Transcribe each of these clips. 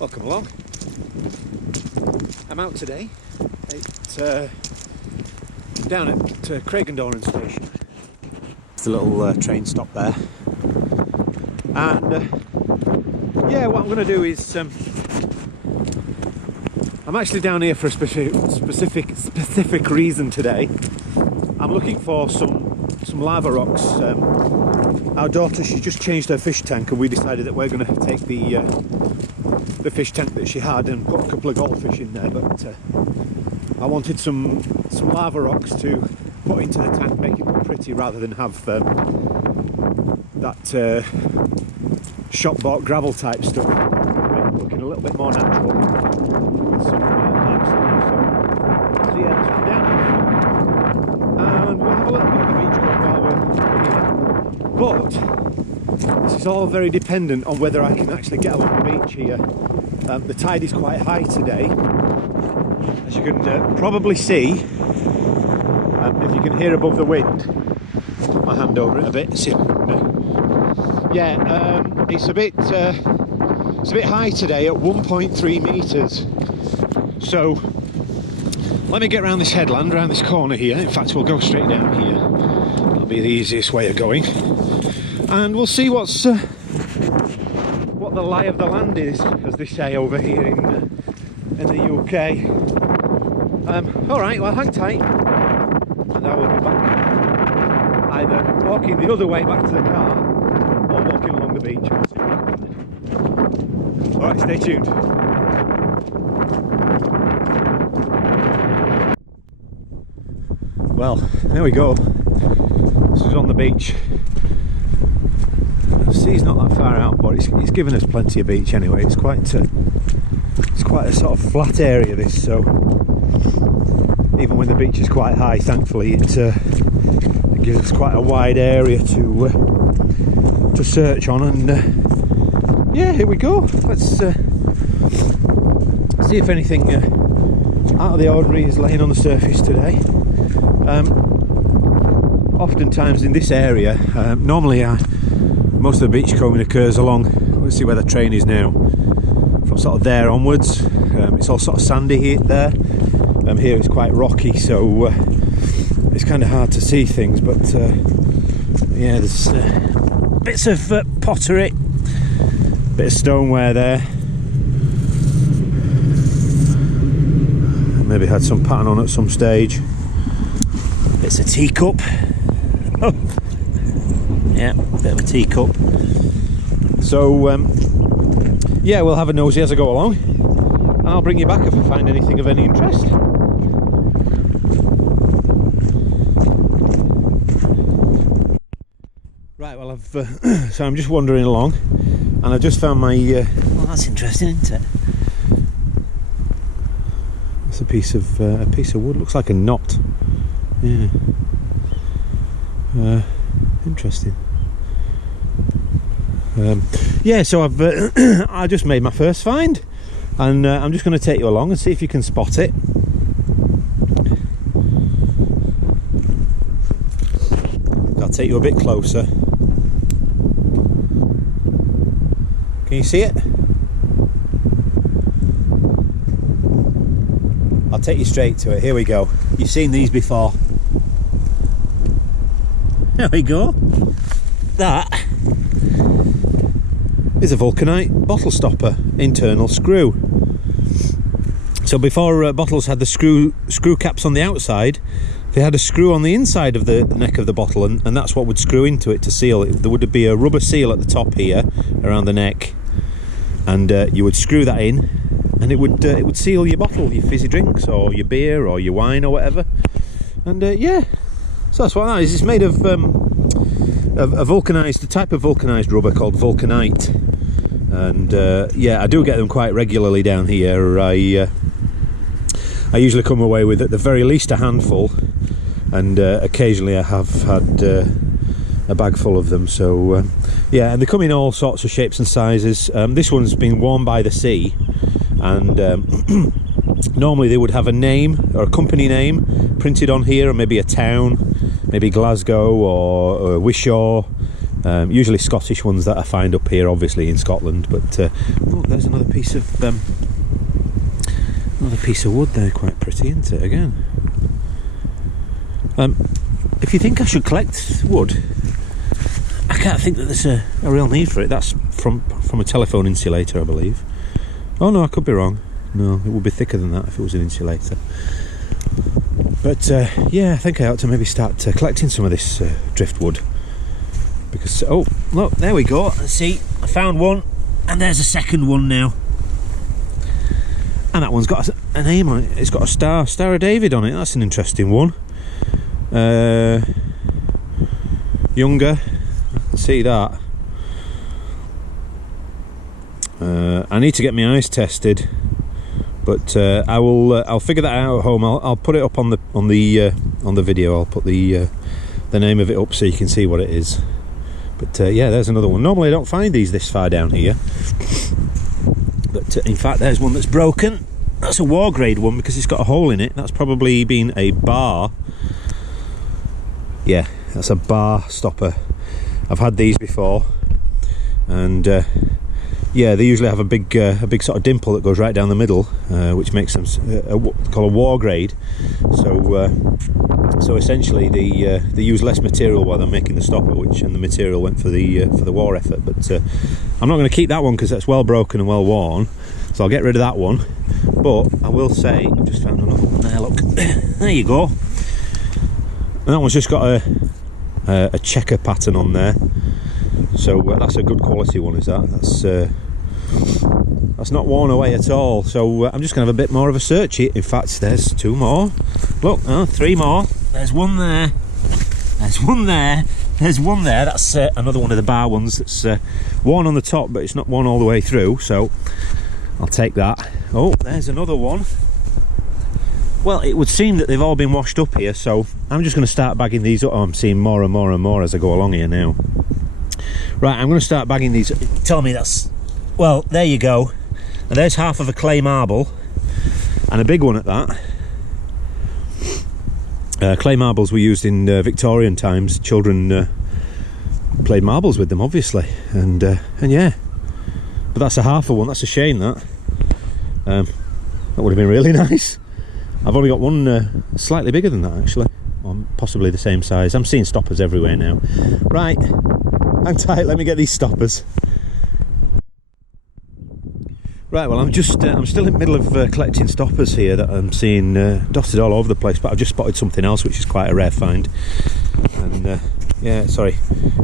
Welcome along. I'm out today down at Craigendoran station. It's a little train stop there, and yeah, what I'm going to do is I'm actually down here for a specific reason today. I'm looking for some lava rocks. Our daughter, she's just changed her fish tank, and we decided that we're going to take the fish tank that she had and put a couple of goldfish in there. But I wanted some lava rocks to put into the tank, make it look pretty, rather than have that shop bought gravel type stuff, looking a little bit more natural. With some so yeah, let's come down and we'll have a little bit of a beach walk while we're here. But this is all very dependent on whether I can actually get along the beach here. The tide is quite high today, as you can probably see. If you can hear above the wind, put my hand over it a bit. See, yeah, it's a bit high today at 1.3 meters. So let me get around this headland, around this corner here. In fact, we'll go straight down here. That'll be the easiest way of going, and we'll see what the lie of the land is, as they say over here in the UK. All right, well, hang tight, and I will be back, either walking the other way back to the car or walking along the beach. We'll see what happens. All right, stay tuned. Well, there we go. This is on the beach. The sea's not that far out, but it's given us plenty of beach anyway. It's quite a sort of flat area, this, so even when the beach is quite high, thankfully it gives us quite a wide area to search on. And yeah, here we go. Let's see if anything out of the ordinary is laying on the surface today. Oftentimes in this area, normally most of the beachcombing occurs along, let's see where the train is now, from sort of there onwards. It's all sort of sandy here, there. Here it's quite rocky, so it's kind of hard to see things, but yeah, there's bits of pottery, bit of stoneware there. Maybe had some pattern on at some stage. It's a teacup. Oh. Yeah, bit of a teacup. So yeah, we'll have a nosy as I go along, and I'll bring you back if I find anything of any interest. Right, well, so I'm just wandering along, and I've just found my well, that's interesting, isn't it? It's a piece of wood, looks like a knot. Yeah. Interesting. Yeah, so I've I just made my first find, and I'm just going to take you along and see if you can spot it. I'll take you a bit closer. Can you see it? I'll take you straight to it. Here we go. You've seen these before. There we go. That is a vulcanite bottle stopper internal screw. So before bottles had the screw caps on the outside, they had a screw on the inside of the neck of the bottle, and that's what would screw into it to seal it. There would be a rubber seal at the top here around the neck, and you would screw that in, and it would seal your bottle, your fizzy drinks or your beer or your wine or whatever. And yeah, so that's what that is. It's made of a type of vulcanized rubber called vulcanite, and yeah, I do get them quite regularly down here. I usually come away with at the very least a handful, and occasionally I have had a bag full of them. So yeah, and they come in all sorts of shapes and sizes. This one's been worn by the sea, and normally they would have a name or a company name printed on here, or maybe a town, maybe Glasgow or Wishaw, Usually Scottish ones that I find up here, obviously in Scotland. But look, there's another piece of wood there, quite pretty, isn't it? Again, if you think I should collect wood, I can't think that there's a real need for it. That's from a telephone insulator, I believe. Oh no, I could be wrong. No, it would be thicker than that if it was an insulator. But yeah, I think I ought to maybe start collecting some of this driftwood. Because, oh, look, there we go. Let's see, I found one, and there's a second one now. And that one's got a name on it. It's got a Star of David on it. That's an interesting one. Younger, see that. I need to get my eyes tested, but I'll figure that out at home. I'll put it up on the video. I'll put the name of it up so you can see what it is. But yeah, there's another one. Normally I don't find these this far down here, but in fact there's one that's broken. That's a war grade one because it's got a hole in it. That's probably been a bar. Yeah, that's a bar stopper. I've had these before, and yeah, they usually have a big sort of dimple that goes right down the middle, which makes them called a war grade. So essentially they use less material while they're making the stopper, and the material went for the war effort. But I'm not going to keep that one because that's well broken and well worn, so I'll get rid of that one. But I will say, I've just found another one there. Look, there you go. And that one's just got a checker pattern on there. So that's a good quality one, is that? That's not worn away at all. So I'm just going to have a bit more of a search here. In fact, there's two more. Look, three more. There's one there. There's one there. There's one there. That's another one of the bar ones that's worn on the top, but it's not worn all the way through. So I'll take that. Oh, there's another one. Well, it would seem that they've all been washed up here, so I'm just going to start bagging these up. Oh, I'm seeing more and more and more as I go along here now. Right, I'm going to start bagging these. Tell me that's... Well, there you go. And there's half of a clay marble, and a big one at that. Clay marbles were used in Victorian times. Children played marbles with them, obviously, and yeah. But that's a half of one. That's a shame. That would have been really nice. I've only got one slightly bigger than that, actually, or possibly the same size. I'm seeing stoppers everywhere now. Right, hang tight. Let me get these stoppers. Right, well, I'm still in the middle of collecting stoppers here that I'm seeing dotted all over the place, but I've just spotted something else which is quite a rare find. And yeah, sorry,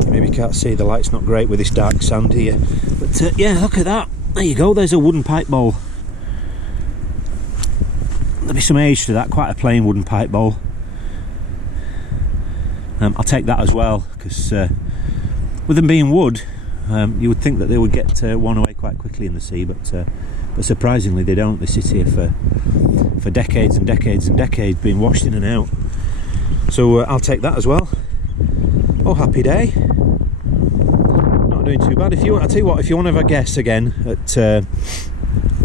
you maybe can't see, the light's not great with this dark sand here, but yeah, look at that. There you go. There's a wooden pipe bowl. There'll be some age to that. Quite a plain wooden pipe bowl. I'll take that as well, because with them being wood, you would think that they would get worn away quite quickly in the sea, but surprisingly they don't. They sit here for decades and decades and decades, being washed in and out. So I'll take that as well. Oh, happy day. Not doing too bad. I'll tell you what, if you want to have a guess again at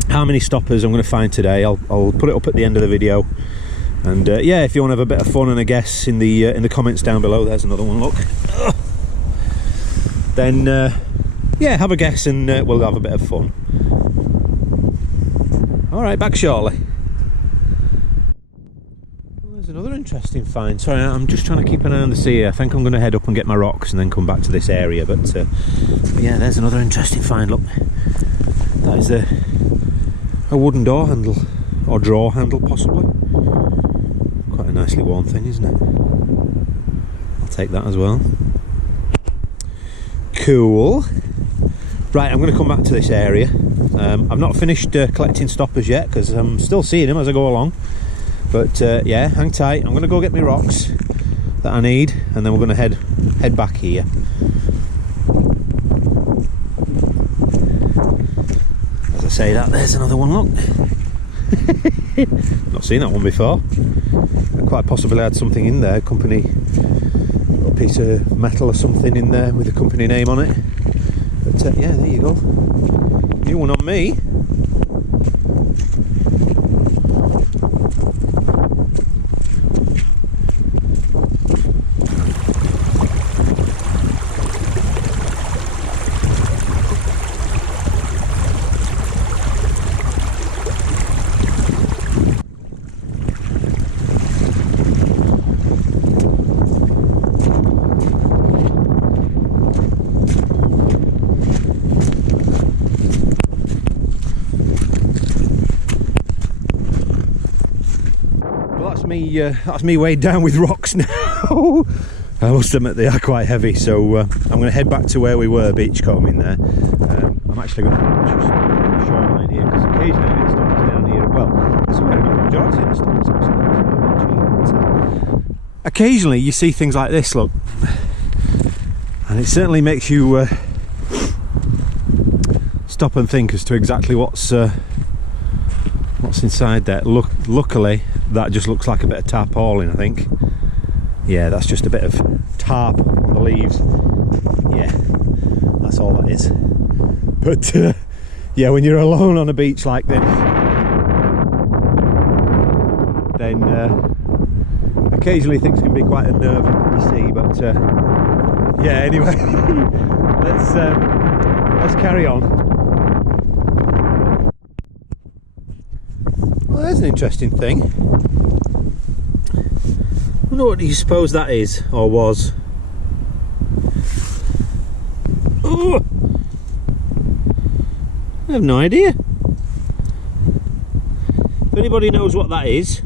how many stoppers I'm going to find today, I'll put it up at the end of the video. And yeah, if you want to have a bit of fun and a guess in the comments down below, there's another one. Look. Then yeah, have a guess and we'll have a bit of fun. Alright, back shortly. Well, there's another interesting find. Sorry, I'm just trying to keep an eye on the sea. I think I'm going to head up and get my rocks and then come back to this area, but yeah, there's another interesting find. Look, that is a wooden door handle, or drawer handle possibly. Quite a nicely worn thing, isn't it? I'll take that as well. Cool. Right, I'm going to come back to this area. I've not finished collecting stoppers yet because I'm still seeing them as I go along. But yeah, hang tight. I'm going to go get my rocks that I need, and then we're going to head back here. As I say that, there's another one. Look. Not seen that one before. Quite possibly had something in there, company. A piece of metal or something in there with a company name on it. But yeah, there you go. New one on me. me weighed down with rocks now. I must admit they are quite heavy, so I'm going to head back to where we were beachcombing there. I'm actually going to just on the shoreline here, because occasionally I get stopped down here. Well, it's where the majority of the stops actually. Occasionally you see things like this, look, and it certainly makes you stop and think as to exactly what's inside there. Luckily that just looks like a bit of tarpaulin, I think. Yeah, that's just a bit of tarp on the leaves. Yeah, that's all that is. But yeah, when you're alone on a beach like this, then occasionally things can be quite unnerving to see. But yeah, anyway, let's carry on. Well, there's an interesting thing. I wonder what do you suppose that is, or was. Oh, I have no idea. If anybody knows what that is,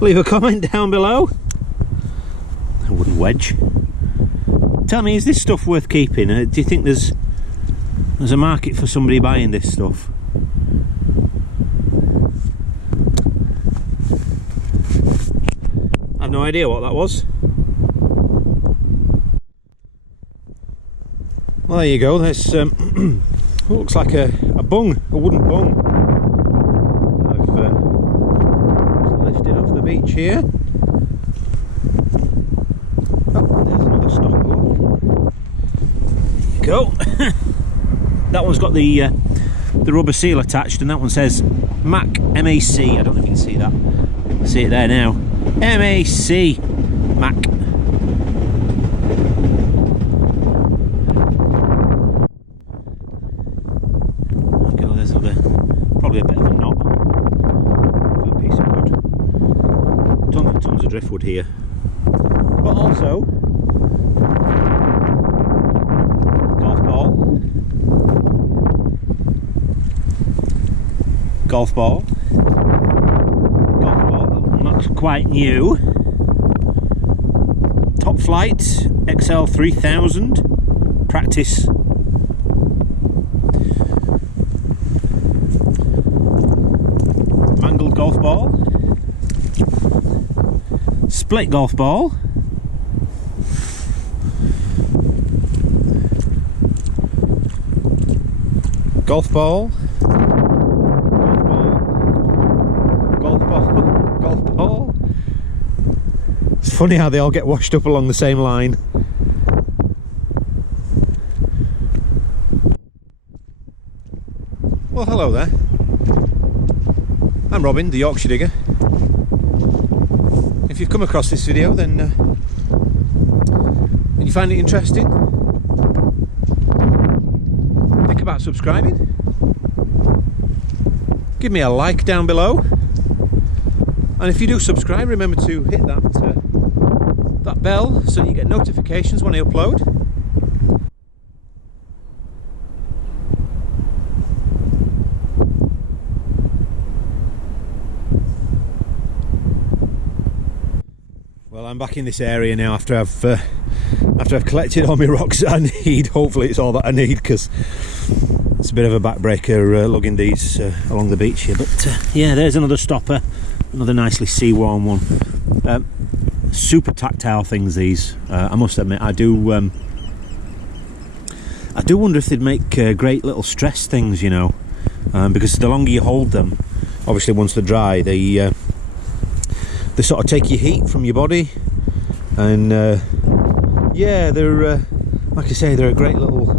leave a comment down below. A wooden wedge. Tell me, is this stuff worth keeping? Do you think there's a market for somebody buying this stuff? I've no idea what that was. Well, there you go. There's looks like a bung, a wooden bung. I've lifted off the beach here. Oh, there's another stop. Look. There you go. That one's got the rubber seal attached, and that one says MAC, M-A-C. I don't know if you can see that. I see it there now. M-A-C, MAC. Okay, well, there's another, probably a bit of a knot of a piece of wood. Tons and tons of driftwood here. But also, golf ball, not quite new. Top Flight XL 3000 practice. Mangled golf ball. Split golf ball. Golf ball. Golf ball. It's funny how they all get washed up along the same line. Well, hello there. I'm Robin, the Yorkshire Digger. If you've come across this video, then and you find it interesting, think about subscribing. Give me a like down below. And if you do subscribe, remember to hit that bell so you get notifications when I upload. Well, I'm back in this area now after I've collected all my rocks that I need. Hopefully it's all that I need, because it's a bit of a backbreaker lugging these along the beach here. But yeah, there's another stopper. Another nicely sea-worn one. Super tactile things, these. I must admit, I do wonder if they'd make great little stress things, you know, because the longer you hold them, obviously once they're dry, they sort of take your heat from your body, and yeah, they're like I say, they're a great little,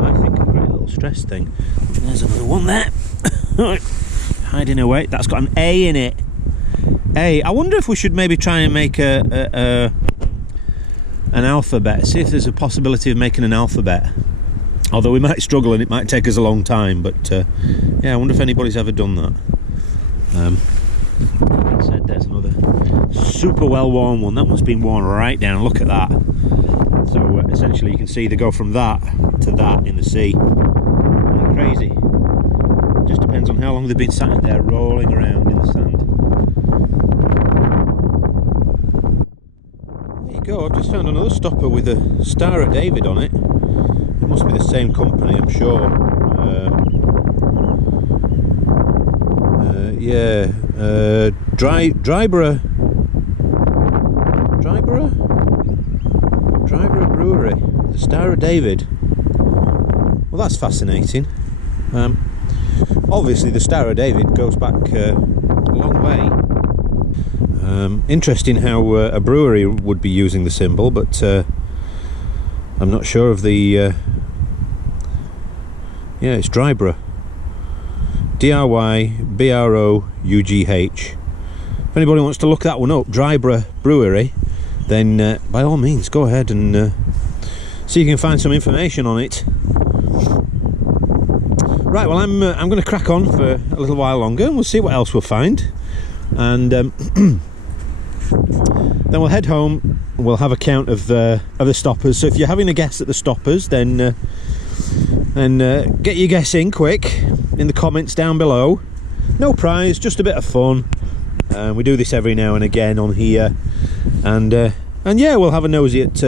I think, a great little stress thing. There's another one there. Hiding away. That's got an A in it. A. I wonder if we should maybe try and make an alphabet. See if there's a possibility of making an alphabet. Although we might struggle and it might take us a long time. But yeah, I wonder if anybody's ever done that. Like I said, there's another super well worn one. That one's been worn right down. Look at that. So essentially, you can see they go from that to that in the sea. Isn't that crazy? Just depends on how long they've been sat there rolling around in the sand. There you go, I've just found another stopper with a Star of David on it. It must be the same company, I'm sure. Yeah, Dryborough Brewery, the Star of David. Well, that's fascinating. Obviously the Star of David goes back a long way. Interesting how a brewery would be using the symbol, but I'm not sure of the yeah, it's Dryborough, D-R-Y-B-R-O-U-G-H. If anybody wants to look that one up, Dryborough Brewery, then by all means go ahead and see if you can find some information on it. Right, well, I'm going to crack on for a little while longer, and we'll see what else we'll find, and then we'll head home. We'll have a count of the stoppers. So if you're having a guess at the stoppers, then get your guess in quick in the comments down below. No prize, just a bit of fun. We do this every now and again on here, and yeah, we'll have a nosy at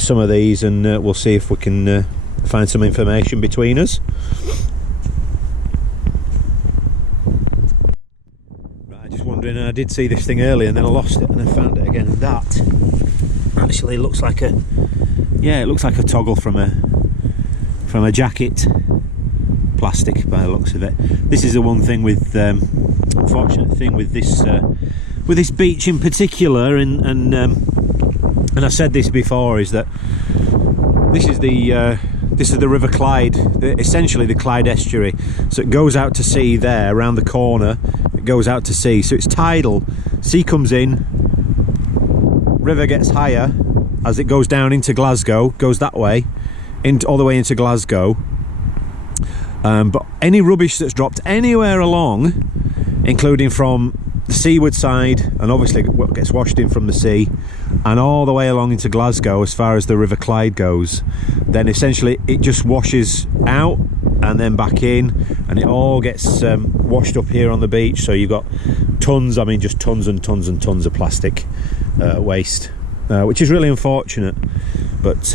some of these, and we'll see if we can find some information between us. Right, just wondering, I did see this thing earlier and then I lost it and I found it again. That actually looks like a, yeah, it looks like a toggle from a jacket, plastic by the looks of it. This is the one thing with unfortunate thing with this beach in particular, and I said this before, is that this is the River Clyde, essentially the Clyde estuary. So it goes out to sea there, around the corner, it goes out to sea. So it's tidal, sea comes in, river gets higher as it goes down into Glasgow, goes that way, all the way into Glasgow. But any rubbish that's dropped anywhere along, including from the seaward side, and obviously what gets washed in from the sea, and all the way along into Glasgow as far as the River Clyde goes, then essentially it just washes out and then back in, and it all gets washed up here on the beach. So you've got tons, I mean just tons and tons and tons of plastic waste, which is really unfortunate, but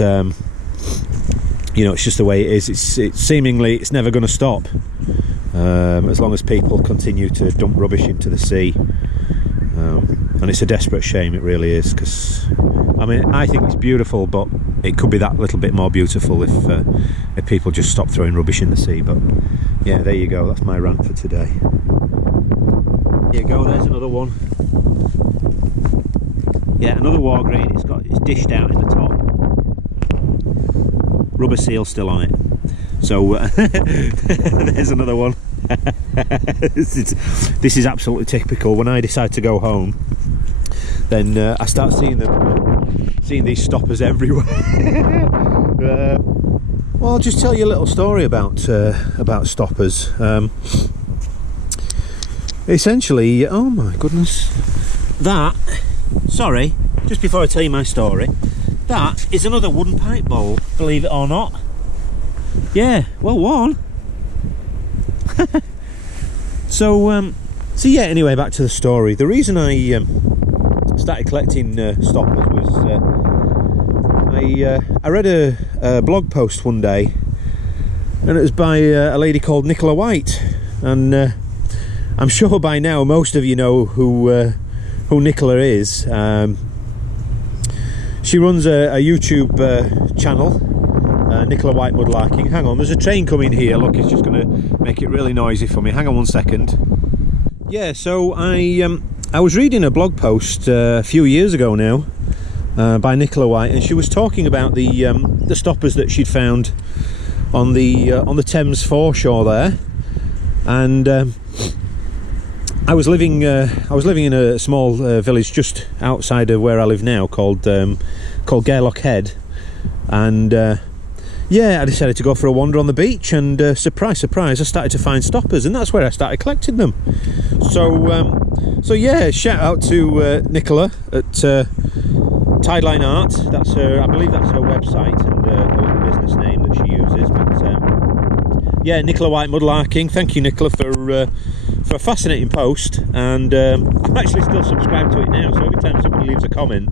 you know, it's just the way it is. It's seemingly it's never going to stop, as long as people continue to dump rubbish into the sea, and it's a desperate shame, it really is, because I mean, I think it's beautiful, but it could be that little bit more beautiful if people just stop throwing rubbish in the sea. But yeah, there you go, that's my rant for today. There you go, there's another one. Yeah, another war green. It's dished out in the top, rubber seal still on it. So there's another one. This is absolutely typical. When I decide to go home, then I start seeing these stoppers everywhere. Well, I'll just tell you a little story about stoppers. Essentially, oh my goodness, sorry, just before I tell you my story, that is another wooden pipe bowl, believe it or not. Yeah, well, one. So yeah, anyway, back to the story. The reason I started collecting stoppers was I read a blog post one day, and it was by a lady called Nicola White, and I'm sure by now most of you know who Nicola is. She runs a YouTube channel, Nicola White Mudlarking. Hang on, there's a train coming here. Look, it's just going to make it really noisy for me. Hang on 1 second. Yeah, so I was reading a blog post a few years ago now by Nicola White, and she was talking about the stoppers that she'd found on the Thames foreshore there, and I was living in a small village just outside of where I live now called Galore Head, and yeah, I decided to go for a wander on the beach, and surprise, surprise, I started to find stoppers, and that's where I started collecting them. So yeah, shout out to Nicola at Tideline Art. That's her, I believe that's her website and her business name that she uses. But yeah, Nicola White Mudlarking. Thank you, Nicola, for a fascinating post. And I'm actually still subscribed to it now, so every time somebody leaves a comment,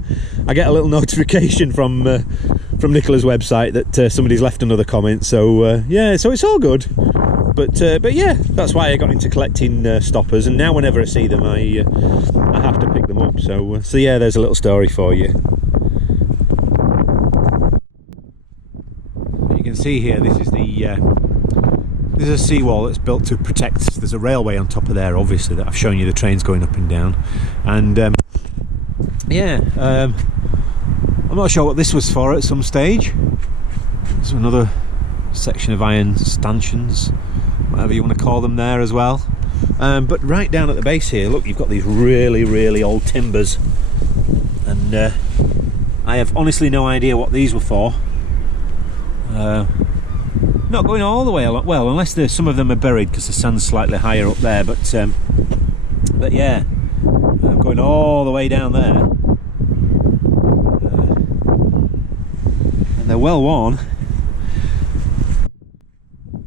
I get a little notification from Nicola's website that somebody's left another comment. So yeah, so it's all good. But yeah, that's why I got into collecting stoppers, and now whenever I see them, I have to pick them up. So yeah, there's a little story for you. You can see here, this is a seawall that's built to protect. There's a railway on top of there, obviously, that I've shown you the trains going up and down. And yeah, I'm not sure what this was for at some stage. There's another section of iron stanchions, whatever you want to call them, there as well. But right down at the base here, look, you've got these really old timbers, and I have honestly no idea what these were for. Not going all the way along, well, unless some of them are buried because the sand's slightly higher up there, but yeah, I'm going all the way down there, and they're well worn.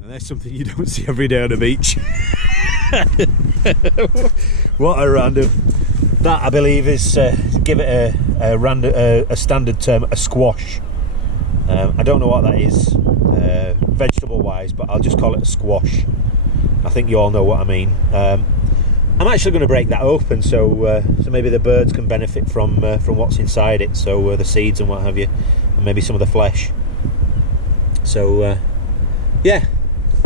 There's something you don't see every day on a beach. What a random. That, I believe, is give it a standard term, a squash. I don't know what that is vegetable wise, but I'll just call it a squash. I think you all know what I mean. I'm actually going to break that open, so maybe the birds can benefit from what's inside it, so the seeds and what have you, and maybe some of the flesh. So yeah,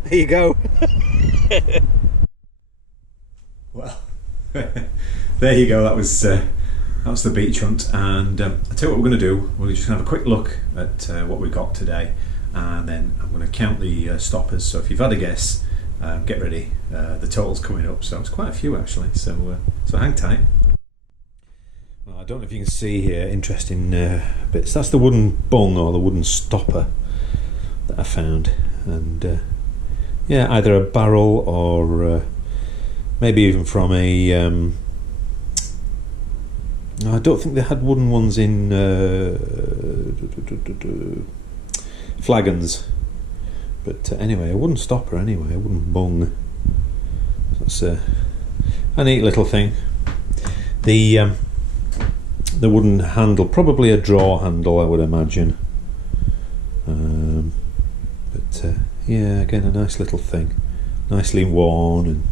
there you go. Well, there you go. That was the beach hunt, and I'll tell you what we're going to do. We're just going to have a quick look at what we got today, and then I'm going to count the stoppers. So if you've had a guess, get ready. The total's coming up, so it's quite a few actually. So hang tight. Well, I don't know if you can see here, interesting bits. That's the wooden bung, or the wooden stopper, that I found, and yeah, either a barrel or maybe even from a I don't think they had wooden ones in flagons, but anyway, a wooden stopper anyway, a wooden bung. That's a neat little thing. The wooden handle, probably a draw handle, I would imagine, but yeah, again, a nice little thing, nicely worn and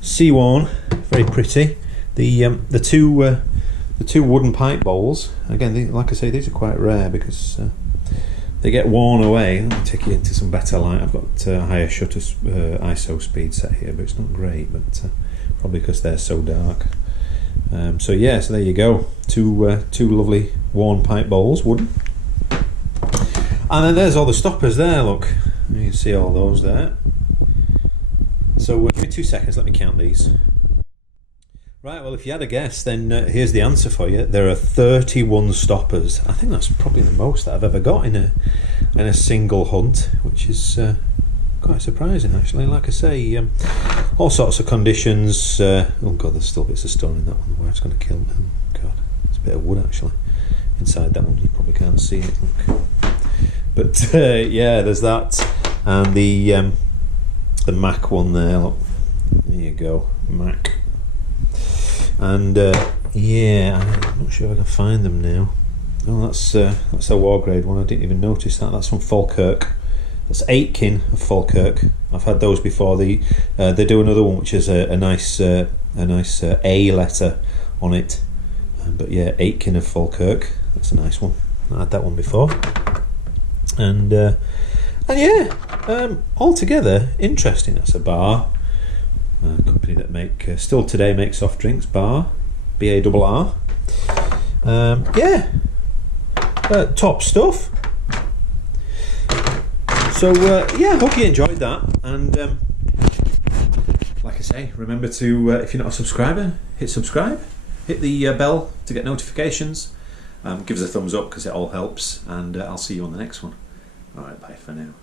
sea worn, very pretty. The two wooden pipe bowls, again, like I say, these are quite rare because they get worn away. Let me take you into some better light. I've got higher shutter ISO speed set here, but it's not great, but probably because they're so dark. So yeah, so there you go, two lovely worn pipe bowls, wooden. And then there's all the stoppers there, look, you can see all those there. So give me 2 seconds, let me count these. Right, well, if you had a guess, then here's the answer for you. There are 31 stoppers. I think that's probably the most that I've ever got in a single hunt, which is quite surprising actually. Like I say, all sorts of conditions. Oh god, there's still bits of stone in that one. The wife's going to kill me. Oh god, it's a bit of wood actually inside that one. You probably can't see it, look. But yeah, there's that, and the Mac one there, look. There you go, Mac. And yeah, I'm not sure if I can find them now. Oh, that's a war grade one. I didn't even notice that. That's from Falkirk. That's Aitken of Falkirk. I've had those before. They do another one which is a nice A letter on it. But yeah, Aitken of Falkirk. That's a nice one. I had that one before. And yeah, altogether interesting. That's a Bar. A company that still today make soft drinks, Bar, B-A-R-R. Yeah, top stuff. So yeah, I hope you enjoyed that, and like I say, remember to if you're not a subscriber, hit subscribe, hit the bell to get notifications, give us a thumbs up because it all helps, and I'll see you on the next one. Alright, bye for now.